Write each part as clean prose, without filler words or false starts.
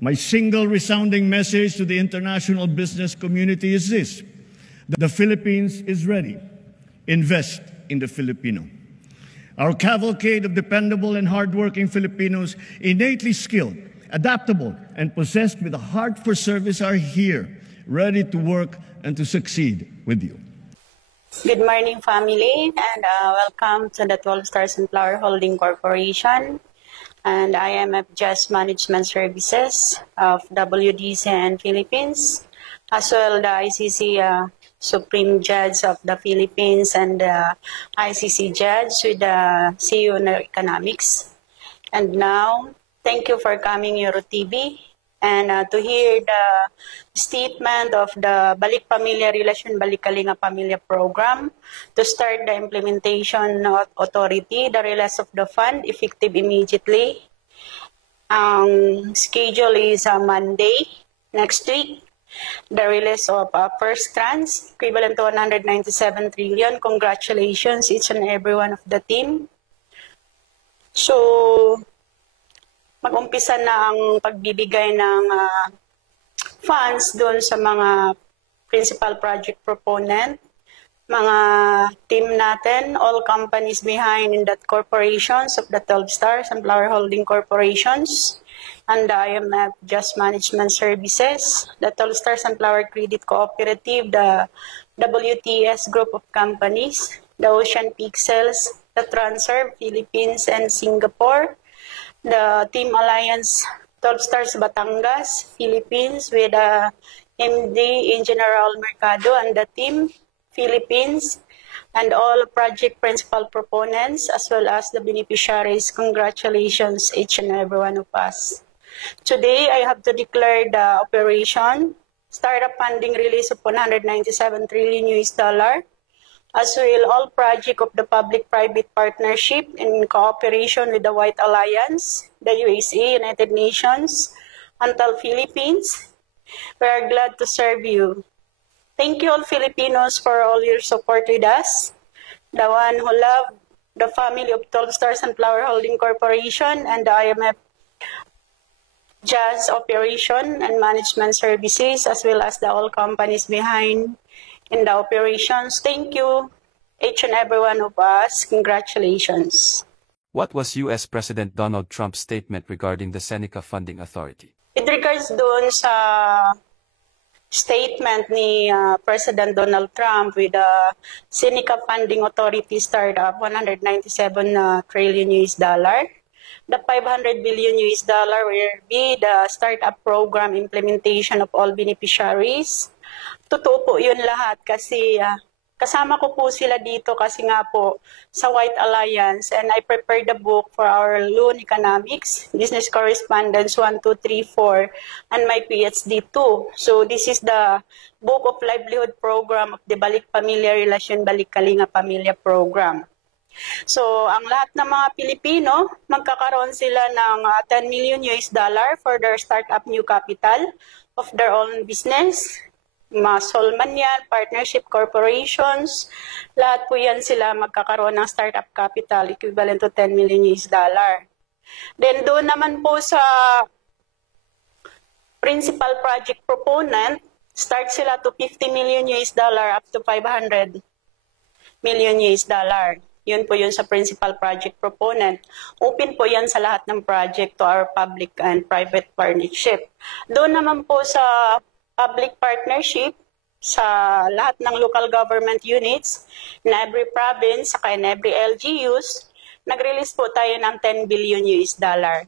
My single resounding message to the international business community is this: the Philippines is ready. Invest in the Filipino. Our cavalcade of dependable and hardworking Filipinos, innately skilled, adaptable, and possessed with a heart for service, are here, ready to work and to succeed with you. Good morning, family, and welcome to the 12 Star Sunflower Holding Corporation. And I am at Just Management Services of WDCN Philippines, as well the ICC Supreme Judge of the Philippines and the ICC Judge with the CEO in Economics. And now, thank you for coming Euro TV and to hear the statement of the Balik Pamilya Relasyon Balik Kalinga Pamilya Program to start the implementation of authority, the release of the fund effective immediately. Schedule is Monday next week. The release of first tranche equivalent to 197 trillion. Congratulations each and every one of the team. So, mag-umpisa na ang pagbibigay ng funds doon sa mga principal project proponent, mga team natin, all companies behind in that corporations of the 12 Stars and Sunflower Holding Corporations, and the IMF Just Management Services, the 12 Stars and Sunflower Credit Cooperative, the WTS Group of Companies, the Ocean Pixels, the Transerve Philippines and Singapore, the Team Alliance 12 Stars Batangas, Philippines, with MD Engineer Raul Mercado and the team, Philippines, and all project principal proponents, as well as the beneficiaries. Congratulations, each and every one of us. Today, I have to declare the operation, startup funding release of 197 trillion US dollar, as well all project of the public-private partnership in cooperation with the White Alliance, the USA, United Nations, Antal Philippines. We are glad to serve you. Thank you all Filipinos for all your support with us, the one who love the family of 12 Stars Sunflower Holding Corporation and the IMF Jazz Operation and Management Services, as well as the all companies behind in the operations. Thank you, each and every one of us. Congratulations. What was U.S. President Donald Trump's statement regarding the Seneca Funding Authority? With regards doon sa statement ni President Donald Trump with the Seneca Funding Authority startup 197 trillion US dollar. The 500 billion US dollar will be the startup program implementation of all beneficiaries. Totoo po yun lahat kasi kasama ko po sila dito kasi nga po sa White Alliance, and I prepared the book for our loan economics, business correspondence 1, 2, 3, 4, and my PhD 2. So this is the book of livelihood program of the Balik Pamilya Relasyon Balik Kalinga Pamilya Program. So ang lahat ng mga Pilipino, magkakaroon sila ng 10 million US dollar for their startup new capital of their own business. Masol man yan, partnership corporations, lahat po yan sila magkakaroon ng startup capital equivalent to 10 million US dollar. Then doon naman po sa principal project proponent, start sila to 50 million US dollar up to 500 million US dollar. Yun po yun sa principal project proponent. Open po yan sa lahat ng project to our public and private partnership. Doon naman po sa public partnership, sa lahat ng local government units, in every province, saka in every LGUs, nag-release po tayo ng 10 billion US dollar.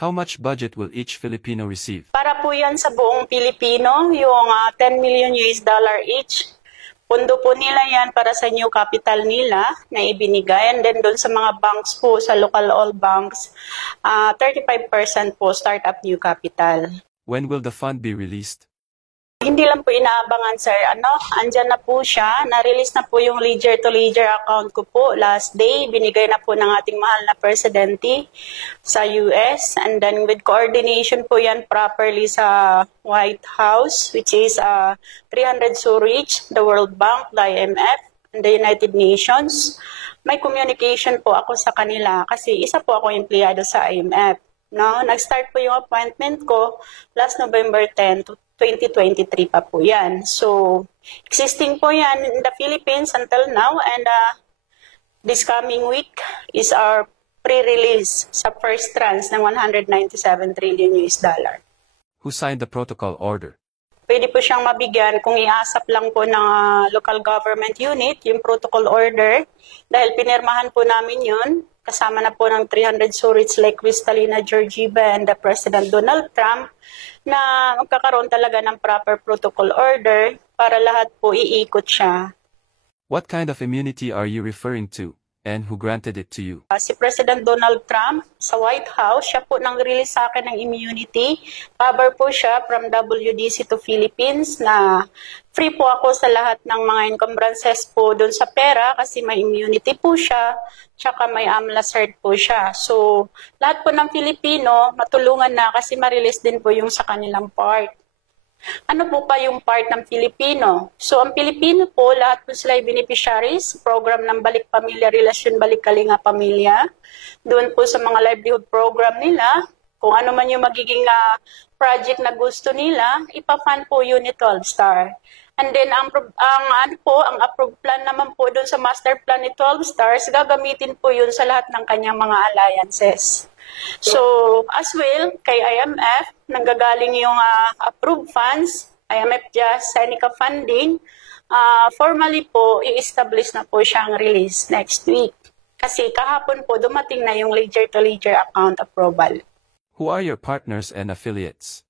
How much budget will each Filipino receive? Para po yan sa buong Pilipino, yung 10 million US dollar each. Pundo po nila yan para sa new capital nila na ibinigay. And then doon sa mga banks po, sa local all banks, 35% po startup new capital. When will the fund be released? Hindi lang po inaabangan, sir. Andyan na po siya. Na-release na po yung ledger-to-ledger account ko po last day. Binigay na po ng ating mahal na presidente sa US. And then with coordination po yan properly sa White House, which is 300 Zurich, the World Bank, the IMF, and the United Nations. May communication po ako sa kanila kasi isa po ako empleyado sa IMF. No? Nag-start po yung appointment ko last November 10 to 2023 pa po yan. So, existing po yan in the Philippines until now, and this coming week is our pre-release sa first tranche ng 197 trillion US dollar. Who signed the protocol order? Pwede po siyang mabigyan kung iasap lang po ng local government unit, yung protocol order, dahil pinirmahan po namin yun. Kasama na po ng 300 surits like Cristalina Georgieva and the President Donald Trump na magkakaroon talaga ng proper protocol order para lahat po iikot siya. What kind of immunity are you referring to, and who granted it to you? Si President Donald Trump sa White House, siya po nang release sa akin ng immunity. Cover po siya from WDC to Philippines na free po ako sa lahat ng mga encumbrances po doon sa pera kasi may immunity po siya, tsaka may AMLA cert po siya. So, lahat po ng Filipino matulungan na kasi ma-release din po yung sa kanilang part. Ano po pa yung part ng Filipino? So, ang Pilipino po, lahat po sila ay beneficiaries, program ng Balik Pamilya, Relasyon Balik Kalinga Pamilya. Doon po sa mga livelihood program nila, kung ano man yung magiging project na gusto nila, ipa-fund po Unit 12 Star. And then, ang approved plan naman po doon sa master plan ni 12 Stars, gagamitin po yun sa lahat ng kanyang mga alliances. So, as well, kay IMF, nanggagaling yung approved funds, IMF just Seneca funding, formally po, i-establish na po siyang release next week. Kasi kahapon po, dumating na yung ledger-to-ledger account approval. Who are your partners and affiliates?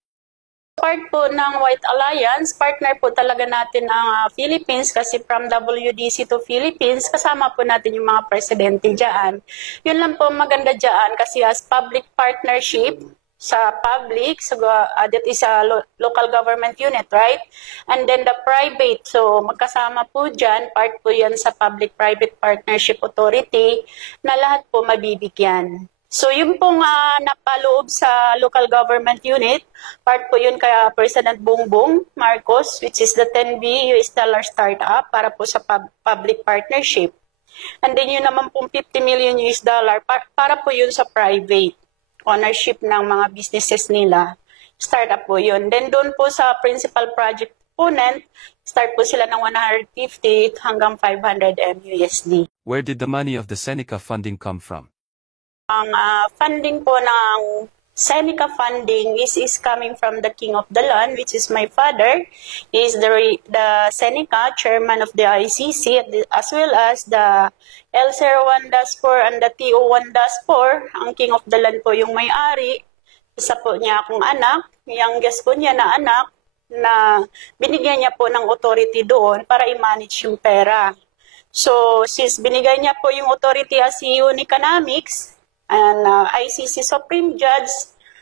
Part po ng White Alliance, partner po talaga natin ang Philippines kasi from WDC to Philippines, kasama po natin yung mga presidente dyan. Yun lang po maganda dyan kasi as public partnership sa public, so, that is a local government unit, right? And then the private, so magkasama po dyan, part po yan sa Public-Private Partnership Authority na lahat po mabibigyan. So yung pong napaloob sa local government unit, part po yun kaya President Bongbong Marcos, which is the 10B US dollar startup para po sa public partnership. And then yun naman pong 50 million US dollar para po yun sa private ownership ng mga businesses nila. Startup po yun. Then doon po sa principal project component, start po sila ng 150 hanggang 500 MUSD. Where did the money of the Seneca funding come from? Ang funding po ng Seneca funding is coming from the King of the Land, which is my father. He is the Seneca, chairman of the ICC, as well as the L01-4 and the TO1-4. Ang King of the Land po yung may-ari. Isa po niya akong anak, youngest po niya na anak, na binigyan niya po ng authority doon para i-manage yung pera. So, since binigay niya po yung authority as CEO in Economics, and ICC Supreme Judge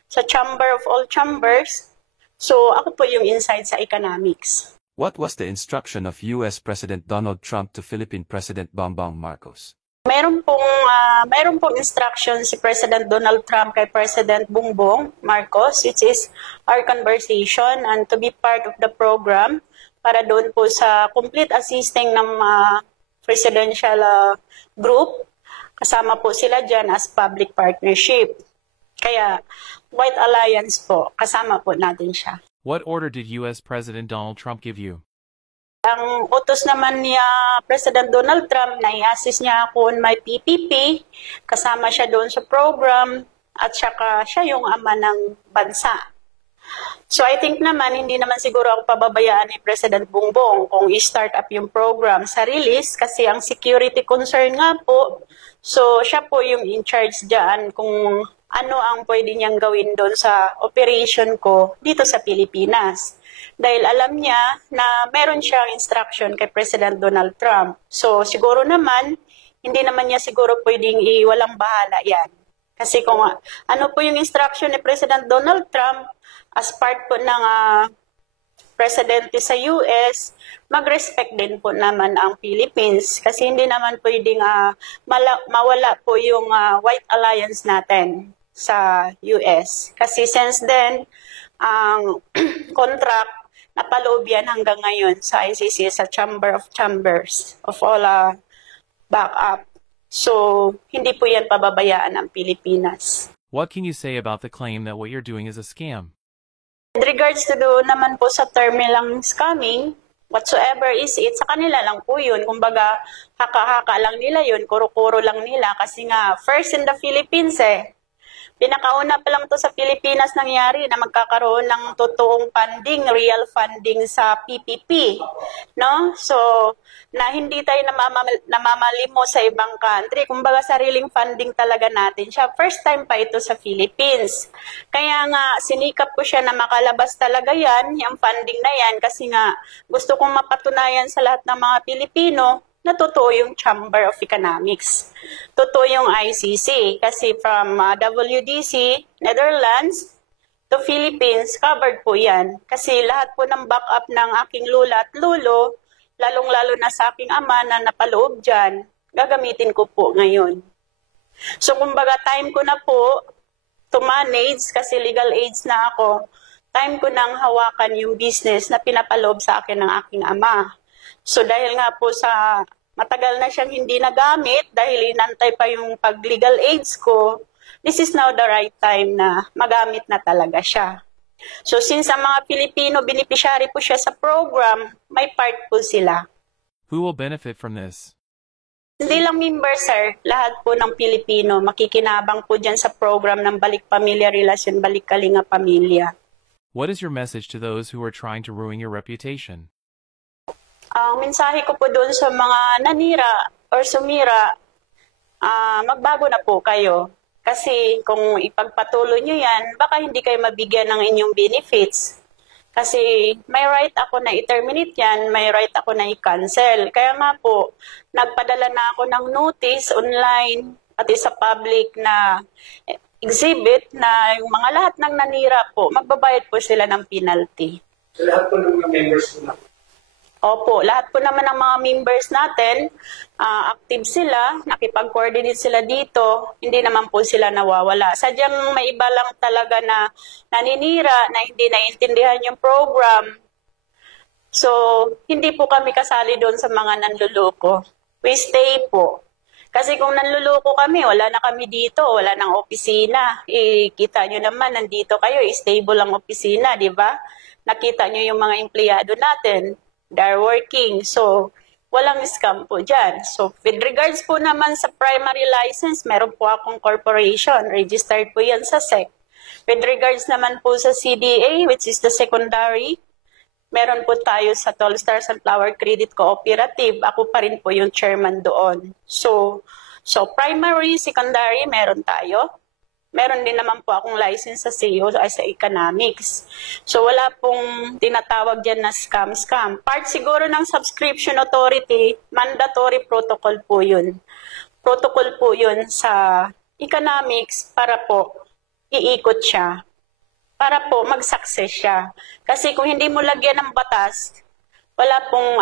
sa Chamber of All Chambers. So, ako po yung inside sa economics. What was the instruction of U.S. President Donald Trump to Philippine President Bongbong Marcos? Meron pong instruction si President Donald Trump kay President Bongbong Marcos, which is our conversation and to be part of the program para doon po sa complete assisting ng presidential group. Kasama po sila dyan as public partnership. Kaya, White Alliance po, kasama po natin siya. What order did U.S. President Donald Trump give you? Ang utos naman niya, President Donald Trump, na i-assist niya ako on my PPP, kasama siya doon sa program, at saka siya yung ama ng bansa. So I think naman, hindi naman siguro ako pababayaan ni President Bongbong kung i-start up yung program sa release kasi ang security concern nga po. So siya po yung in charge dyan kung ano ang pwede niyang gawin doon sa operation ko dito sa Pilipinas. Dahil alam niya na meron siyang instruction kay President Donald Trump. So siguro naman, hindi naman niya siguro pwedeng iwalang bahala yan. Kasi kung ano po yung instruction ni President Donald Trump, as part po ng presidente sa US, mag-respect din po naman ang Philippines kasi hindi naman pwedeng mawala po yung White Alliance natin sa US. Kasi since then, ang contract napaloob yan hanggang ngayon sa ICC, sa Chamber of Chambers of all backup. So, hindi po yan pababayaan ng Pilipinas. What can you say about the claim that what you're doing is a scam? With regards to doon naman po sa term nilang scamming, whatsoever is it, sa kanila lang po yun. Kumbaga, haka-haka lang nila yun, kuro-kuro lang nila. Kasi nga, first in the Philippines pinakauna pa lang to sa Pilipinas nangyari na magkakaroon ng totoong funding, real funding sa PPP. No? So, na hindi tayo namamalimo sa ibang country. Kumbaga, sariling funding talaga natin siya. First time pa ito sa Philippines. Kaya nga, sinikap ko siya na makalabas talaga yan, yung funding na yan, kasi nga, gusto kong mapatunayan sa lahat ng mga Pilipino na totoo yung Chamber of Economics. Totoo yung ICC. Kasi from WDC, Netherlands, to Philippines, covered po yan. Kasi lahat po ng backup ng aking lula at lulo, lalong-lalo na sa aking ama na napaloob dyan, gagamitin ko po ngayon. So, kumbaga, time ko na po to manage, kasi legal aids na ako, time ko nang hawakan yung business na pinapaloob sa akin ng aking ama. So dahil nga po sa matagal na siyang hindi nagamit, dahil inantay pa yung pag-legal aids ko, this is now the right time na magamit na talaga siya. So since ang mga Pilipino, beneficiary po siya sa program, may part po sila. Who will benefit from this? Hindi lang member, sir. Lahat po ng Pilipino makikinabang po dyan sa program ng Balik Pamilya Relasyon, Balik Kalinga Pamilya. What is your message to those who are trying to ruin your reputation? Ang mensahe ko po doon sa mga nanira or sumira, magbago na po kayo. Kasi kung ipagpatuloy nyo yan, baka hindi kayo mabigyan ng inyong benefits. Kasi may right ako na i-terminate yan, may right ako na i-cancel. Kaya nga po, nagpadala na ako ng notice online at sa public na exhibit na yung mga lahat ng nanira po, magbabayad po sila ng penalty. So lahat po ng mga members po na? Opo, lahat po naman ng mga members natin, active sila, nakipag-coordinate sila dito, hindi naman po sila nawawala. Sadyang may iba lang talaga na naninira, na hindi naiintindihan yung program. So, hindi po kami kasali doon sa mga nanluloko. We stay po. Kasi kung nanluloko kami, wala na kami dito, wala nang opisina. Kita nyo naman, nandito kayo, stable ang opisina, di ba? Nakita nyo yung mga empleyado natin. They're working. So, walang scam po dyan. So, with regards po naman sa primary license, meron po akong corporation. Registered po yan sa SEC. With regards naman po sa CDA, which is the secondary, meron po tayo sa Tall Stars Sunflower Credit Cooperative. Ako pa rin po yung chairman doon. So primary, secondary, meron tayo. Meron din naman po akong license sa CEO sa economics. So wala pong tinatawag dyan na scam. Part siguro ng subscription authority, mandatory protocol po yun. Protocol po yun sa economics para po iikot siya. Para po mag-success siya. Kasi kung hindi mo lagyan ng batas, wala pong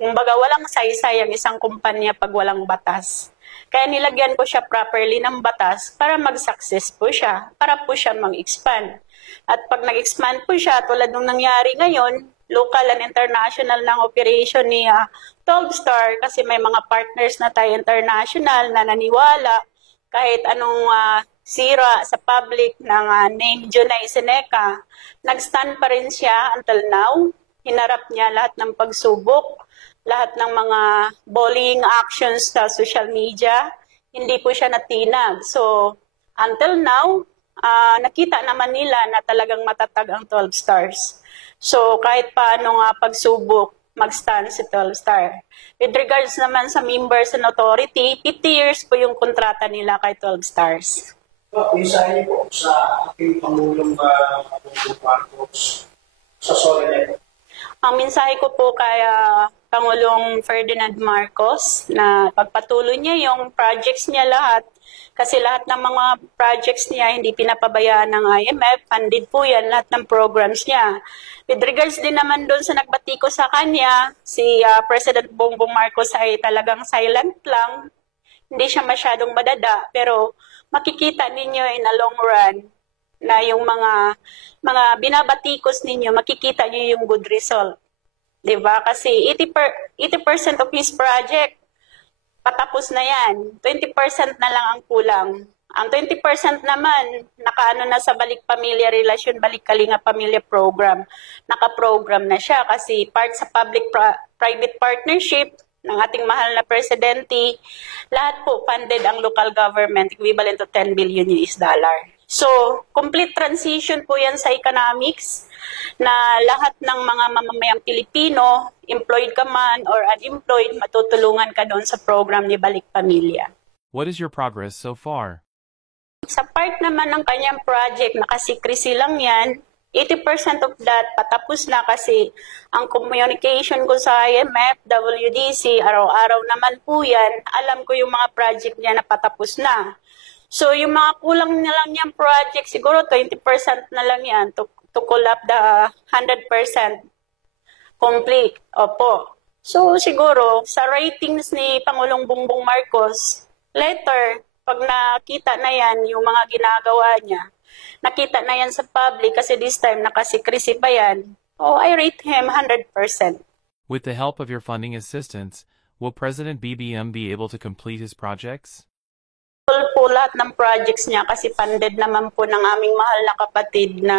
kumbaga walang saysay ang isang kumpanya pag walang batas. Kaya nilagyan ko siya properly ng batas para mag-success po siya, para po siya mag-expand. At pag nag-expand po siya, tulad nung nangyari ngayon, local and international ng operation ni 12 Star, kasi may mga partners na tayo international na naniwala kahit anong sira sa public ng name Jonay Seneca, nag-stand pa rin siya until now. Hinarap niya lahat ng pagsubok, lahat ng mga bullying actions sa social media, hindi po siya natinag. So, until now, nakita naman nila na talagang matatag ang 12 Stars. So, kahit paano nga pagsubok, mag-stand si 12 Star. With regards naman sa members and authority, 50 years po yung kontrata nila kay 12 Stars. Mensahe po sa ating Pangulong Marcos sa Solidarity. Ang mensahe ko po kay Pangulong Ferdinand Marcos na pagpatuloy niya yung projects niya lahat. Kasi lahat ng mga projects niya hindi pinapabayaan ng IMF, funded po yan, lahat ng programs niya. With regards din naman doon sa nagbati ko sa kanya, si President Bongbong Marcos ay talagang silent lang. Hindi siya masyadong madada, pero makikita ninyo in a long run na yung mga binabatikos ninyo, makikita nyo yung good result. Diba? Kasi 80% of his project, patapos na yan. 20% na lang ang kulang. Ang 20% naman, nakaano na sa Balik Pamilya Relasyon, Balik Kalinga Pamilya Program. Naka-program na siya kasi part sa public-private partnership ng ating mahal na presidente, lahat po funded ang local government, equivalent to 10 billion US dollar. So, complete transition po yan sa economics na lahat ng mga mamamayang Pilipino, employed ka man or unemployed, matutulungan ka doon sa program ni Balik Pamilya. What is your progress so far? Sa part naman ng kanyang project, nakasikrecy lang yan, 80% of that patapos na kasi ang communication ko sa IMF, WDC, araw-araw naman po yan, alam ko yung mga project niya na patapos na. So yung mga kulang na lang yung project, siguro 20% na lang yan to call up the 100% complete. Opo. So siguro sa ratings ni Pangulong Bongbong Marcos, later, pag nakita na yan, yung mga ginagawa niya, nakita na yan sa public kasi this time nakasikrecy pa yan, I rate him 100%. With the help of your funding assistance, will President BBM be able to complete his projects? Full po lahat ng projects niya kasi funded naman po ng aming mahal na kapatid na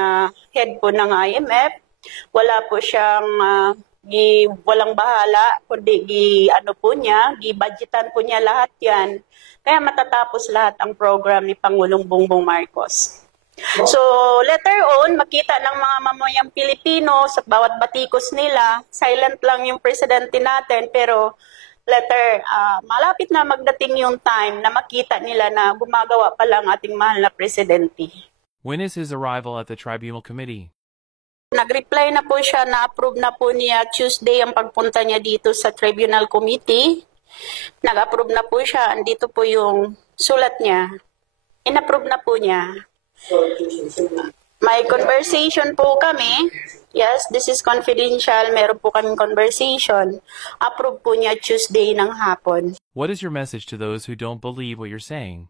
head po ng IMF. Wala po siyang walang bahala, kundi budgetan po niya lahat yan. Kaya matatapos lahat ang program ni Pangulong Bongbong Marcos. So, later on, makita ng mga mamayang Pilipino sa bawat batikos nila, silent lang yung presidente natin, pero later, malapit na magdating yung time na makita nila na gumagawa pa lang ating mahal na presidente. When is his arrival at the Tribunal Committee? Nag-reply na po siya, na-approve na po niya Tuesday ang pagpunta niya dito sa Tribunal Committee. Nag-approve na po siya, andito po yung sulat niya. In-approve na po niya. May conversation po kami. Yes, this is confidential. Meron po kaming conversation. Approve po niya Tuesday ng hapon. What is your message to those who don't believe what you're saying?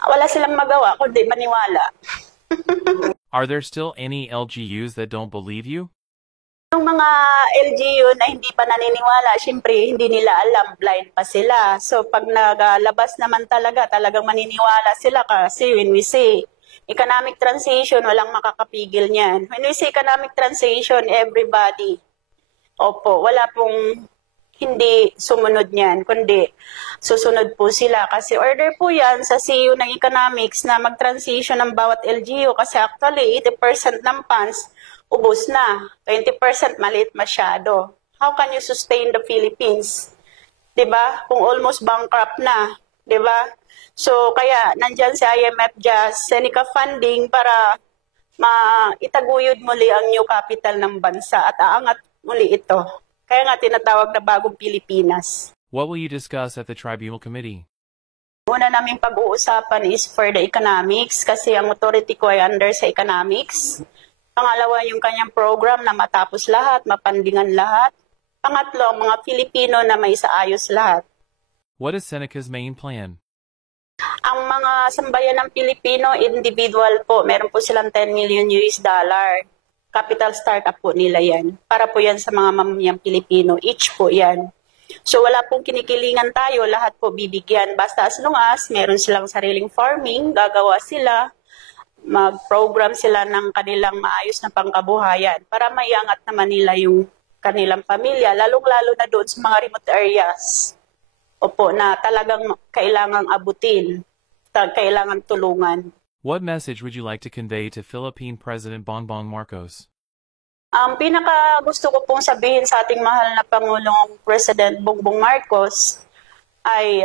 Wala silang magawa kundi maniwala. Are there still any LGUs that don't believe you? Yung mga LGU na hindi pa naniniwala, syempre hindi nila alam, blind pa sila. So pag nagalabas naman talagang maniniwala sila kasi when we say economic transition, walang makakapigil niyan. When we say economic transition, everybody, wala pong hindi sumunod niyan, kundi susunod po sila. Kasi order po yan sa CEO ng economics na mag-transition ng bawat LGU kasi actually 80% ng funds ubos na. 20% maliit masyado. How can you sustain the Philippines? 'Di ba? Kung almost bankrupt na, 'di ba? So kaya nandiyan si IMF just Seneca funding para maitaguyod muli ang new capital ng bansa at aangat muli ito. Kaya nga tinatawag na bagong Pilipinas. What will you discuss at the Tribunal Committee? Una naming pag-uusapan is for the economics kasi ang authority ko ay under sa economics. Pangalawa, yung kanyang program na matapos lahat, mapandingan lahat. Pangatlo, ang mga Filipino na may saayos lahat. What is Seneca's main plan? Ang mga sambayan ng Pilipino, individual po, meron po silang 10 million US dollar. Capital startup po nila yan. Para po yan sa mga mamamayang Pilipino. Each po yan. So wala pong kinikilingan tayo, lahat po bibigyan. Basta as long as meron silang sariling farming, gagawa sila, mag-program sila ng kanilang maayos na pangkabuhayan para maiangat naman nila yung kanilang pamilya, lalong-lalo na doon sa mga remote areas. Na talagang kailangang abutin, kailangan tulungan. What message would you like to convey to Philippine President Bongbong Marcos? Ang pinaka gusto ko pong sabihin sa ating mahal na Pangulong President Bongbong Marcos ay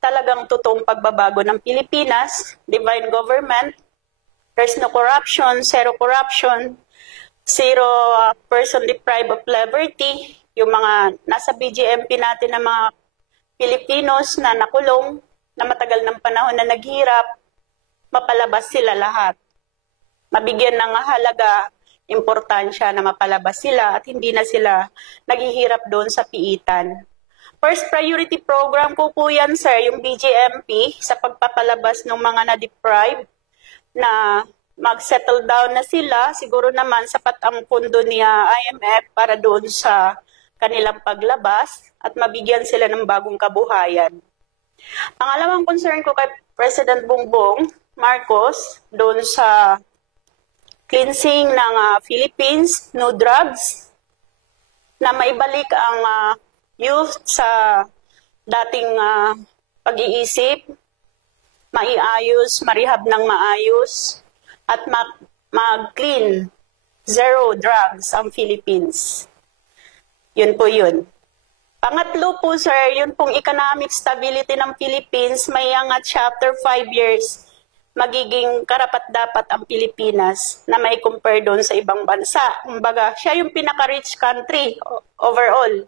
talagang totoong pagbabago ng Pilipinas, divine government. There's no corruption, zero corruption, zero person deprived of liberty. Yung mga nasa BGMP natin na mga Pilipinos na nakulong, na matagal ng panahon na naghirap, mapalabas sila lahat. Mabigyan ng halaga, importansya na mapalabas sila at hindi na sila naghihirap doon sa piitan. First priority program ko po yan, sir, yung BGMP sa pagpapalabas ng mga na-deprived na mag-settle down na sila. Siguro naman sapat ang pondo ni IMF para doon sa kanilang paglabas at mabigyan sila ng bagong kabuhayan. Pangalawang concern ko kay President Bongbong Marcos doon sa cleansing ng Philippines, no drugs, na maibalik ang youth sa dating pag-iisip, maiayos, marehab ng maayos, at mag-clean, zero drugs ang Philippines. Yun po yun. Pangatlo po, sir, yun pong economic stability ng Philippines, may angat siya after 5 years, magiging karapat-dapat ang Pilipinas na may compare doon sa ibang bansa. Kumbaga, siya yung pinaka-rich country overall.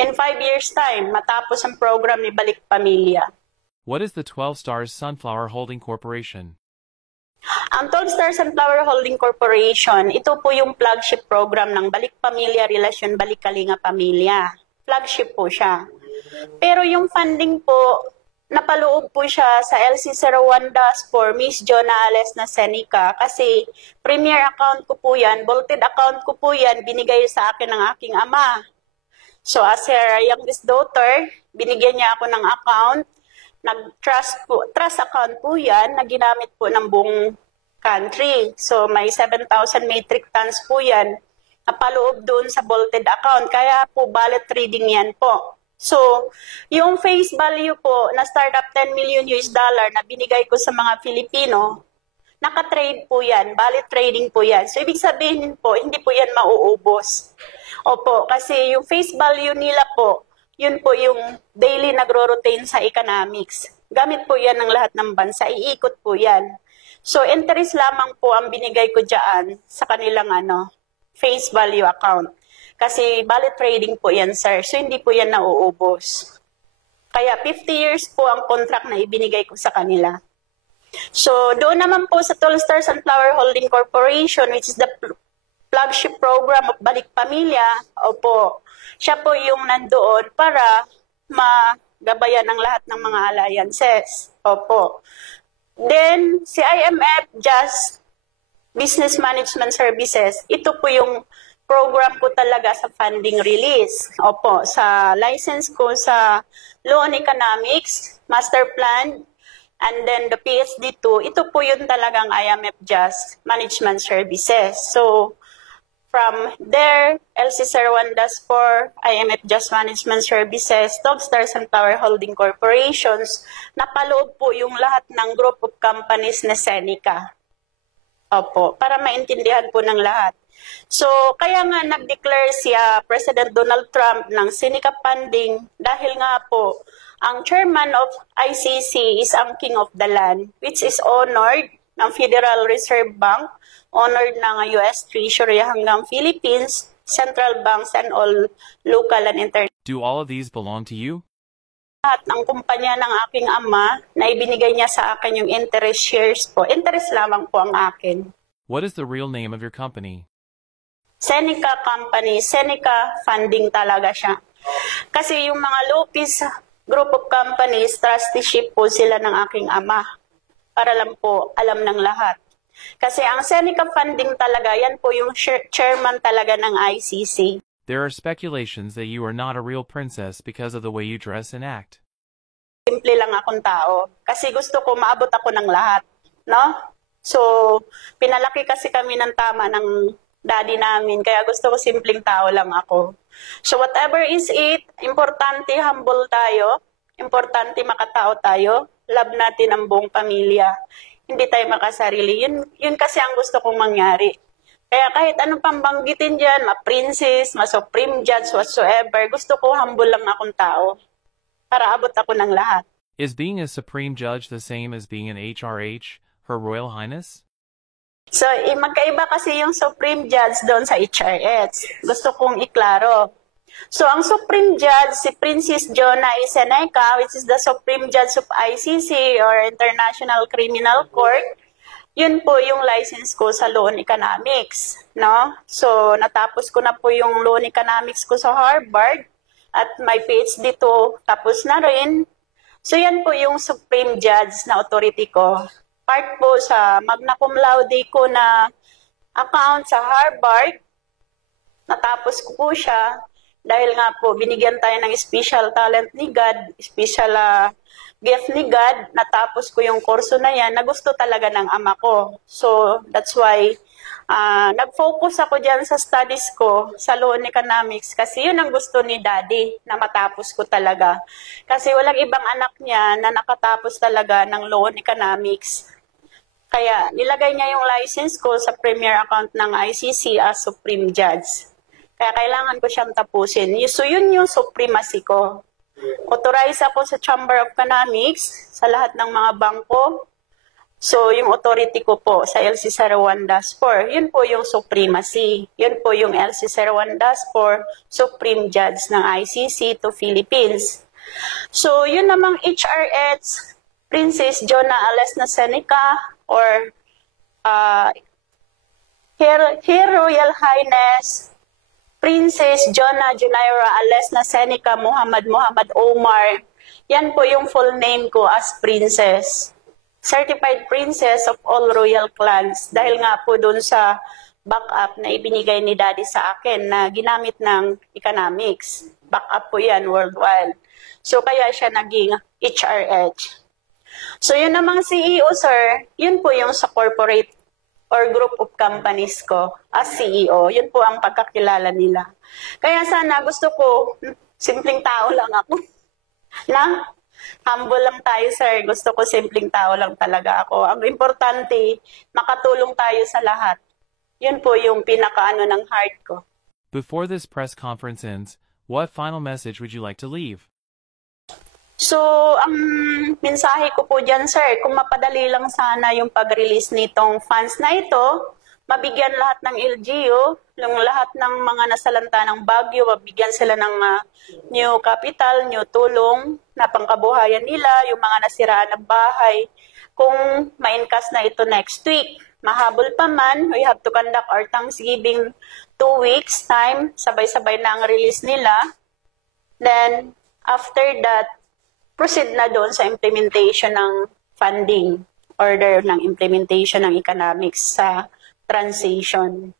In 5 years' time, matapos ang program ni Balik Pamilya. What is the 12 Stars Sunflower Holding Corporation? Ang 12 Stars Sunflower Holding Corporation, ito po yung flagship program ng Balik Pamilya, Relasyon Balik Kalinga Pamilya. Flagship po siya. Pero yung funding po, napaloob po siya sa LC01 for Miss Jonales na Seneca kasi premier account ko po yan, vaulted account ko po yan, binigay sa akin ng aking ama. So as her youngest daughter, binigyan niya ako ng account, trust account po yan na ginamit po ng buong country. So may 7,000 metric tons po yan, napaloob doon sa vaulted account, kaya po valid trading yan po. So, yung face value po na startup $10 million na binigay ko sa mga Filipino, nakatrade po yan, valid trading po yan. So, ibig sabihin po, hindi po yan mauubos. Opo, kasi yung face value nila po, yun po yung daily nagro-rotate sa economics. Gamit po yan ng lahat ng bansa, iikot po yan. So, interest lamang po ang binigay ko dyan sa kanilang face value account. Kasi valid trading po yan, sir. So, hindi po yan nauubos. Kaya 50 years po ang contract na ibinigay ko sa kanila. So, doon naman po sa 12 Stars Sunflower Holding Corporation, which is the flagship program of Balik Pamilya, opo, siya po yung nandoon para magabayan ang lahat ng mga alliances. Opo. Then, si IMF Just Business Management Services, ito po yung program ko talaga sa funding release. Opo, sa license ko sa Law on Economics, Master Plan, and then the PSD2, ito po yun talagang IMF Just Management Services. So, from there, LC01 for IMF Just Management Services, 12 Stars Sunflower Holding Corporations, napaloob po yung lahat ng group of companies na Seneca. Opo, para maintindihan po ng lahat. So, kaya nga nag-declare siya President Donald Trump ng Seneca funding dahil nga po, ang chairman of ICC is ang king of the land, which is honored ng Federal Reserve Bank, honored ng US Treasury hanggang Philippines, central banks, and all local and international. Do all of these belong to you? At ang kumpanya ng aking ama na ibinigay niya sa akin yung interest shares po, interest lamang po ang akin. What is the real name of your company? Seneca Company, Seneca Funding talaga siya. Kasi yung mga Lopez group of companies, trusteeship po sila ng aking ama. Para lang po alam ng lahat. Kasi ang Seneca Funding talaga, yan po yung chairman talaga ng ICC. There are speculations that you are not a real princess because of the way you dress and act. Simple lang akong tao. Kasi gusto ko maabot ako ng lahat. No? So, pinalaki kasi kami ng tama ng daddy namin. Kaya gusto ko simpleng tao lang ako. So, whatever is it, importante humble tayo. Importante makatao tayo. Love natin ang buong pamilya. Hindi tayo makasarili. Yun kasi ang gusto kong mangyari. Kaya kahit anong pambanggitin dyan, ma-princess, ma-supreme judge, whatsoever, gusto ko humble lang akong tao para abot ako ng lahat. Is being a supreme judge the same as being an HRH, Her Royal Highness? So, magkaiba kasi yung supreme judge doon sa HRH. Gusto kong iklaro. So, ang supreme judge, si Princess Jonah E. Seneca, which is the supreme judge of ICC or International Criminal Court, yun po yung license ko sa Law on Economics, no? So, natapos ko na po yung Law on Economics ko sa Harvard at may PhD to, tapos na rin. So, yan po yung Supreme Judge na authority ko. Part po sa magna cum laude ko na account sa Harvard, natapos ko po siya. dahil nga po binigyan tayo ng special talent ni God, special gift ni God, natapos ko yung kurso na yan, na gusto talaga ng ama ko. So, that's why nag-focus ako dyan sa studies ko, sa Law and Economics, kasi yun ang gusto ni Daddy, na matapos ko talaga. Kasi walang ibang anak niya na nakatapos talaga ng Law and Economics. Kaya nilagay niya yung license ko sa premier account ng ICC as Supreme Judge. Kaya kailangan ko siyang tapusin. So yun yung supremacy ko. Authorize ako sa Chamber of Economics, sa lahat ng mga bangko. So yung authority ko po sa LC 01-4, yun po yung supremacy. Yun po yung LC 01-4, Supreme Judge ng ICC to Philippines. So yun namang HRH, Princess Jonah Alesna Seneca, or Her Royal Highness Princess Jonah Junaira Alesna Seneca Muhammad Omar. Yan po yung full name ko as princess. Certified princess of all royal clans. Dahil nga po dun sa backup na ibinigay ni Daddy sa akin na ginamit ng economics. Backup po yan worldwide. So kaya siya naging HRH. So yun namang CEO, sir, yun po yung sa corporate or group of companies ko as CEO. Yun po ang pagkakilala nila. Kaya sana gusto ko, simpleng tao lang ako. Na, humble lang tayo, sir. Gusto ko simpleng tao lang talaga ako. Ang importante, makatulong tayo sa lahat. Yun po yung pinakaano ng heart ko. Before this press conference ends, what final message would you like to leave? So, ang mensahe ko po dyan, sir, kung mapadali lang sana yung pag-release nitong funds na ito, mabigyan lahat ng LGU, yung lahat ng mga nasalanta ng bagyo, mabigyan sila ng new capital, new tulong na pangkabuhayan nila, yung mga nasiraan ng bahay. Kung ma-encash na ito next week, mahabol pa man, we have to conduct our Thanksgiving 2 weeks time, sabay-sabay na ang release nila. Then, after that, proceed na doon sa implementation ng funding, order ng implementation ng economics sa transition.